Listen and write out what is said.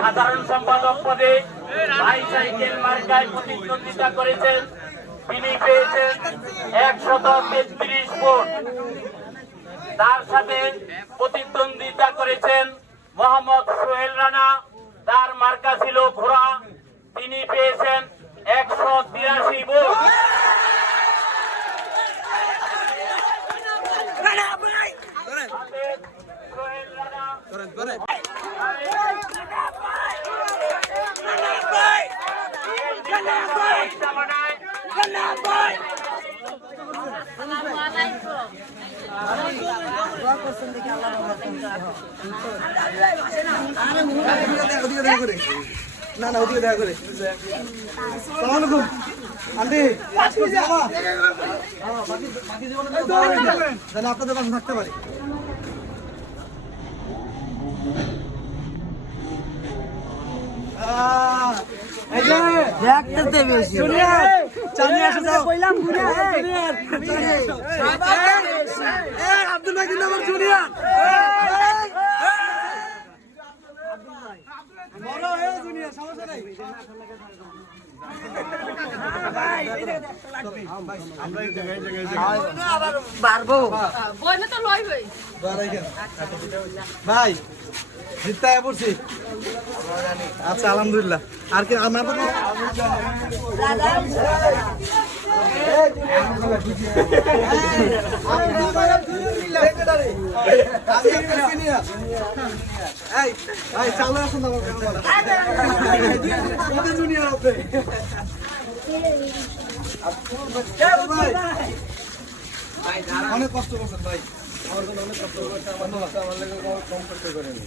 সাধারণ সম্পাদক পদে বাইসাইকেল মার্কায় প্রতিদ্বন্দ্বিতা করেছেন। তিনি পেয়েছেন 133 ভোট। তার সাথে প্রতিদ্বন্দ্বিতা করেছেন মোহাম্মদ সোহেল রানা, তার মার্কা ছিল ঘোড়া, তিনি পেয়েছেন 183 ভোট। না না ওদিকে দেখা করে আপনাদের পাশে থাকতে পারি। আব্দুল্লাহ কিন্তু আমার জুনিয়র বড় হয়ে জুনিয়র, সমস্যা নাই। ভাই জিততে পড়ছি। আচ্ছা আলহামদুলিল্লাহ। আর কি আমার চালু আসুন জুনিয়র অনেক কষ্ট করছেন ভাই, আমার জন্য অনেক কষ্ট করছে। আমার কম কষ্ট করেনি।